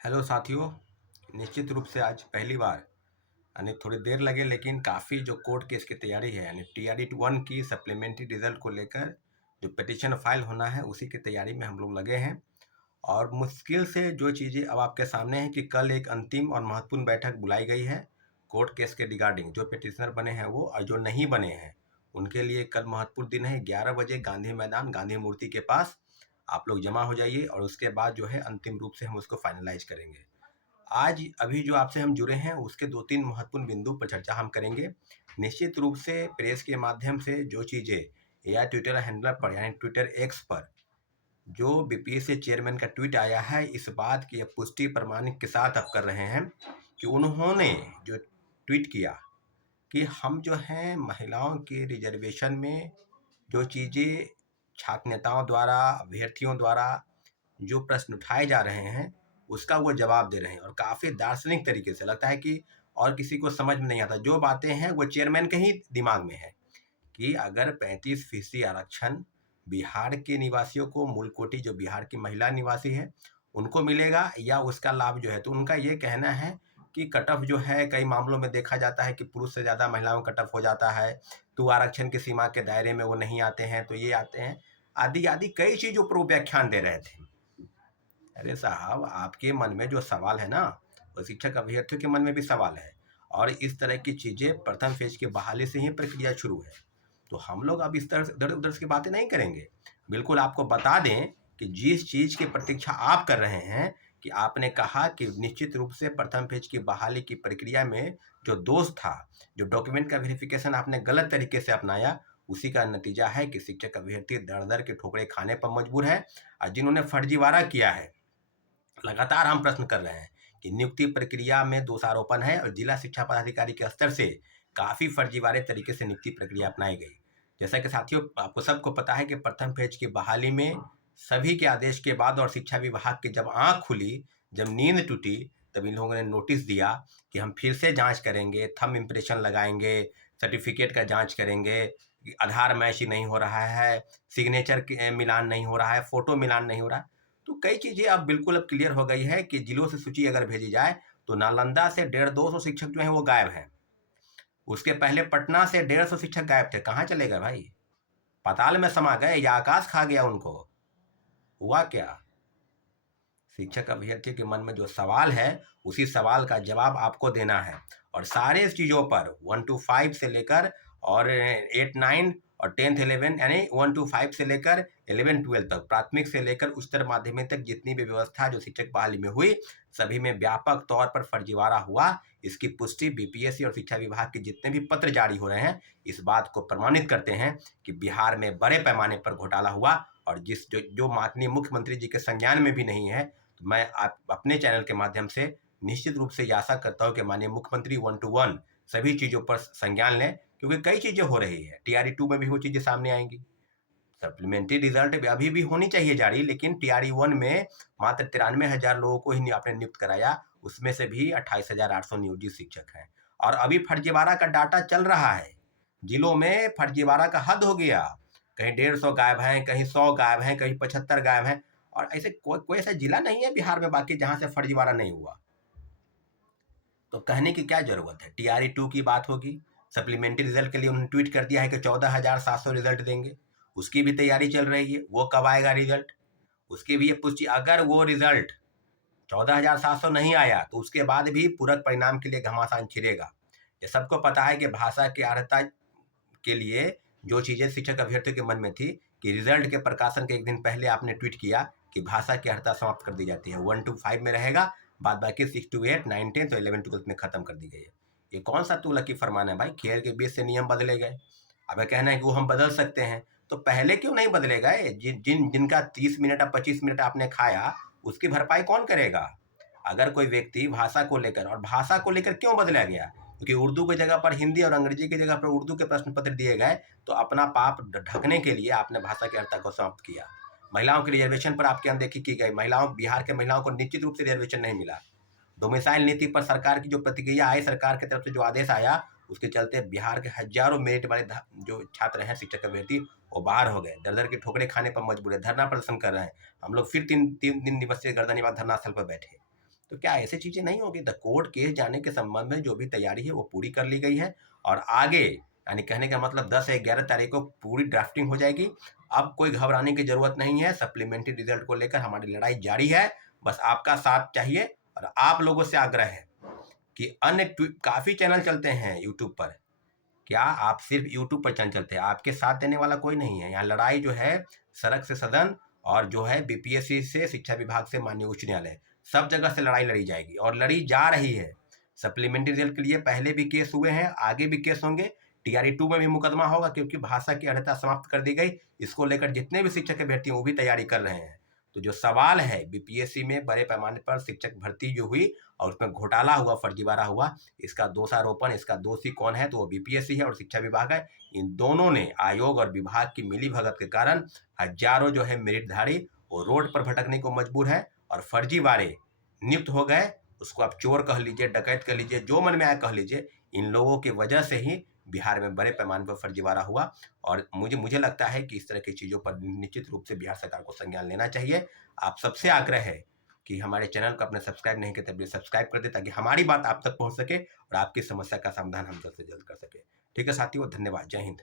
Hello साथियों। निश्चित रूप से आज पहली बार यानी थोड़ी देर लगे लेकिन काफ़ी जो कोर्ट केस की तैयारी है यानी TRE-1 की सप्लीमेंट्री रिजल्ट को लेकर जो पिटिशन फाइल होना है उसी की तैयारी में हम लोग लगे हैं। और मुश्किल से जो चीज़ें अब आपके सामने हैं कि कल एक अंतिम और महत्वपूर्ण बैठक बुलाई गई है कोर्ट केस के रिगार्डिंग। जो पिटिशनर बने हैं वो और जो नहीं बने हैं उनके लिए कल महत्वपूर्ण दिन है। 11 बजे गांधी मैदान गांधी मूर्ति के पास आप लोग जमा हो जाइए और उसके बाद जो है अंतिम रूप से हम उसको फाइनलाइज करेंगे। आज अभी जो आपसे हम जुड़े हैं उसके 2-3 महत्वपूर्ण बिंदु पर चर्चा हम करेंगे। निश्चित रूप से प्रेस के माध्यम से जो चीज़ें या ट्विटर हैंडलर पर यानी ट्विटर एक्स पर जो बीपीएससी चेयरमैन का ट्वीट आया है, इस बात की पुष्टि प्रमाणिक के साथ आप कर रहे हैं कि उन्होंने जो ट्वीट किया कि हम जो हैं महिलाओं के रिजर्वेशन में जो चीज़ें छात्र नेताओं द्वारा अभ्यर्थियों द्वारा जो प्रश्न उठाए जा रहे हैं उसका वो जवाब दे रहे हैं और काफ़ी दार्शनिक तरीके से लगता है कि और किसी को समझ में नहीं आता। जो बातें हैं वो चेयरमैन के ही दिमाग में है कि अगर 35% आरक्षण बिहार के निवासियों को, मूल कोटि जो बिहार की महिला निवासी है उनको मिलेगा या उसका लाभ जो है, तो उनका ये कहना है कि कट ऑफ जो है कई मामलों में देखा जाता है कि पुरुष से ज़्यादा महिलाओं का कट ऑफ हो जाता है, तो आरक्षण की सीमा के दायरे में वो नहीं आते हैं, तो ये आते हैं, आदि आदि कई चीज़ों पर वो व्याख्यान दे रहे थे। अरे साहब, आपके मन में जो सवाल है ना वो शिक्षक अभ्यर्थियों के मन में भी सवाल है। और इस तरह की चीज़ें प्रथम फेज की बहाली से ही प्रक्रिया शुरू है। तो हम लोग अब इस तरह से इधर उधर की बातें नहीं करेंगे। बिल्कुल आपको बता दें कि जिस चीज़ की प्रतीक्षा आप कर रहे हैं कि आपने कहा कि निश्चित रूप से प्रथम फेज की बहाली की प्रक्रिया में जो दोष था, जो डॉक्यूमेंट का वेरिफिकेशन आपने गलत तरीके से अपनाया, उसी का नतीजा है कि शिक्षक अभ्यर्थी दर दर के ठोकरे खाने पर मजबूर है। और जिन्होंने फर्जीवाड़ा किया है, लगातार हम प्रश्न कर रहे हैं कि नियुक्ति प्रक्रिया में दोषारोपण है और जिला शिक्षा पदाधिकारी के स्तर से काफ़ी फर्जीवाड़े तरीके से नियुक्ति प्रक्रिया अपनाई गई। जैसा कि साथियों आपको सबको पता है कि प्रथम फेज की बहाली में सभी के आदेश के बाद और शिक्षा विभाग की जब आंख खुली, जब नींद टूटी, तब इन लोगों ने नोटिस दिया कि हम फिर से जांच करेंगे, थंब इम्प्रेशन लगाएंगे, सर्टिफिकेट का जांच करेंगे, आधार मैच ही नहीं हो रहा है, सिग्नेचर मिलान नहीं हो रहा है, फोटो मिलान नहीं हो रहा है। तो कई चीज़ें अब बिल्कुल अब क्लियर हो गई है कि जिलों से सूची अगर भेजी जाए तो नालंदा से 150-200 शिक्षक जो हैं वो गायब हैं। उसके पहले पटना से 150 शिक्षक गायब थे। कहाँ चले गए भाई? पाताल में समा गए या आकाश खा गया उनको? हुआ क्या? शिक्षक अभ्यर्थी के मन में जो सवाल है उसी सवाल का जवाब आपको देना है। और सारे चीज़ों पर 1 to 5 से लेकर और 8 9 और 10th 11 यानी 1 to 5 से लेकर 11 12 तक, प्राथमिक से लेकर उच्चतर माध्यमिक तक जितनी भी व्यवस्था जो शिक्षक बहाली में हुई, सभी में व्यापक तौर पर फर्जीवाड़ा हुआ। इसकी पुष्टि बीपीएससी और शिक्षा विभाग के जितने भी पत्र जारी हो रहे हैं इस बात को प्रमाणित करते हैं कि बिहार में बड़े पैमाने पर घोटाला हुआ। और जिस जो माननीय मुख्यमंत्री जी के संज्ञान में भी नहीं है, तो मैं आप अपने चैनल के माध्यम से निश्चित रूप से ये आशा करता हूँ कि माननीय मुख्यमंत्री 1 to 1 सभी चीज़ों पर संज्ञान लें, क्योंकि कई चीज़ें हो रही है। TRE-2 में भी वो चीज़ें सामने आएंगी। सप्लीमेंट्री रिजल्ट अभी भी होनी चाहिए जारी, लेकिन TRE-1 में मात्र 93,000 लोगों को ही आपने नियुक्त कराया, उसमें से भी 28,800 नियोजित शिक्षक हैं। और अभी फर्जीवाड़ा का डाटा चल रहा है, जिलों में फर्जीवाड़ा का हद हो गया। कहीं 150 गायब हैं, कहीं 100 गायब हैं, कहीं 75 गायब हैं। और ऐसे कोई ऐसा जिला नहीं है बिहार में बाकी जहां से फर्जीवाड़ा नहीं हुआ। तो कहने की क्या जरूरत है? TRE-2 की बात होगी, सप्लीमेंट्री रिजल्ट के लिए उन्होंने ट्वीट कर दिया है कि 14,700 रिजल्ट देंगे, उसकी भी तैयारी चल रही है। वो कब आएगा रिजल्ट, उसकी भी ये पुष्टि। अगर वो रिजल्ट 14,700 नहीं आया तो उसके बाद भी पूरक परिणाम के लिए घमासान छिड़ेगा। ये सबको पता है कि भाषा की अर्हता के लिए जो चीज़ें शिक्षक अभ्यर्थियों के मन में थी कि रिजल्ट के प्रकाशन के एक दिन पहले आपने ट्वीट किया कि भाषा की अर्हता समाप्त कर दी जाती है, 1 to 5 में रहेगा, बाद बाकी 6 to 8 9 10 तो 11 12 में खत्म कर दी गई है। ये कौन सा तुगलकी फरमान है भाई? खेल के बीच से नियम बदले गए। अब कहना है कि वो हम बदल सकते हैं, तो पहले क्यों नहीं बदले गए? जिनका 30 मिनट या 25 मिनट आपने खाया उसकी भरपाई कौन करेगा? अगर कोई व्यक्ति भाषा को लेकर, और भाषा को लेकर क्यों बदला गया? क्योंकि उर्दू की जगह पर हिंदी और अंग्रेजी की जगह पर उर्दू के प्रश्न पत्र दिए गए, तो अपना पाप ढकने के लिए आपने भाषा की अर्हता को समाप्त किया। महिलाओं के रिजर्वेशन पर आपकी अनदेखी की गई। बिहार के महिलाओं को निश्चित रूप से रिजर्वेशन नहीं मिला। डोमिसाइल नीति पर सरकार की जो प्रतिक्रिया आई, सरकार की तरफ से जो आदेश आया, उसके चलते बिहार के हजारों मेरिट वाले जो छात्र हैं, शिक्षक अभ्यर्थी, वो बाहर हो गए, दर दर के ठोकरे खाने पर मजबूर है, धरना प्रदर्शन कर रहे हैं। हम लोग फिर तीन तीन दिन दिवसीय गर्दनीबाग धरना स्थल पर बैठे। तो क्या ऐसी चीज़ें नहीं होगी? द कोर्ट केस जाने के संबंध में जो भी तैयारी है वो पूरी कर ली गई है और आगे यानी कहने का मतलब 10 या 11 तारीख को पूरी ड्राफ्टिंग हो जाएगी। अब कोई घबराने की जरूरत नहीं है। सप्लीमेंट्री रिजल्ट को लेकर हमारी लड़ाई जारी है। बस आपका साथ चाहिए और आप लोगों से आग्रह है कि अन्य काफ़ी चैनल चलते हैं यूट्यूब पर। क्या आप सिर्फ यूट्यूब पर चैनल चलते हैं? आपके साथ देने वाला कोई नहीं है। यहाँ लड़ाई जो है सड़क से सदन और जो है बीपीएससी से शिक्षा विभाग से माननीय उच्च न्यायालय, सब जगह से लड़ाई लड़ी जाएगी और लड़ी जा रही है। सप्लीमेंट्री रिजल्ट के लिए पहले भी केस हुए हैं, आगे भी केस होंगे। टीआरई 2 में भी मुकदमा होगा क्योंकि भाषा की अर्हता समाप्त कर दी गई। इसको लेकर जितने भी शिक्षक अभ्यर्थी वो भी तैयारी कर रहे हैं। तो जो सवाल है बीपीएससी में बड़े पैमाने पर शिक्षक भर्ती जो हुई और उसमें घोटाला हुआ, फर्जीवाड़ा हुआ, इसका दोषारोपण, इसका दोषी कौन है? तो वो बीपीएससी है और शिक्षा विभाग है। इन दोनों ने आयोग और विभाग की मिलीभगत के कारण हजारों जो है मेरिटधारी वो रोड पर भटकने को मजबूर है और फर्जीवाड़े नियुक्त हो गए। उसको आप चोर कह लीजिए, डकैत कह लीजिए, जो मन में आया कह लीजिए। इन लोगों की वजह से ही बिहार में बड़े पैमाने पर फर्जीवाड़ा हुआ और मुझे लगता है कि इस तरह की चीज़ों पर निश्चित रूप से बिहार सरकार को संज्ञान लेना चाहिए। आप सबसे आग्रह है कि हमारे चैनल को अपने सब्सक्राइब नहीं किया तब सब्सक्राइब कर दे ताकि हमारी बात आप तक पहुंच सके और आपकी समस्या का समाधान हम जल्द से जल्द कर सके। ठीक है साथियों, धन्यवाद। जय हिंद।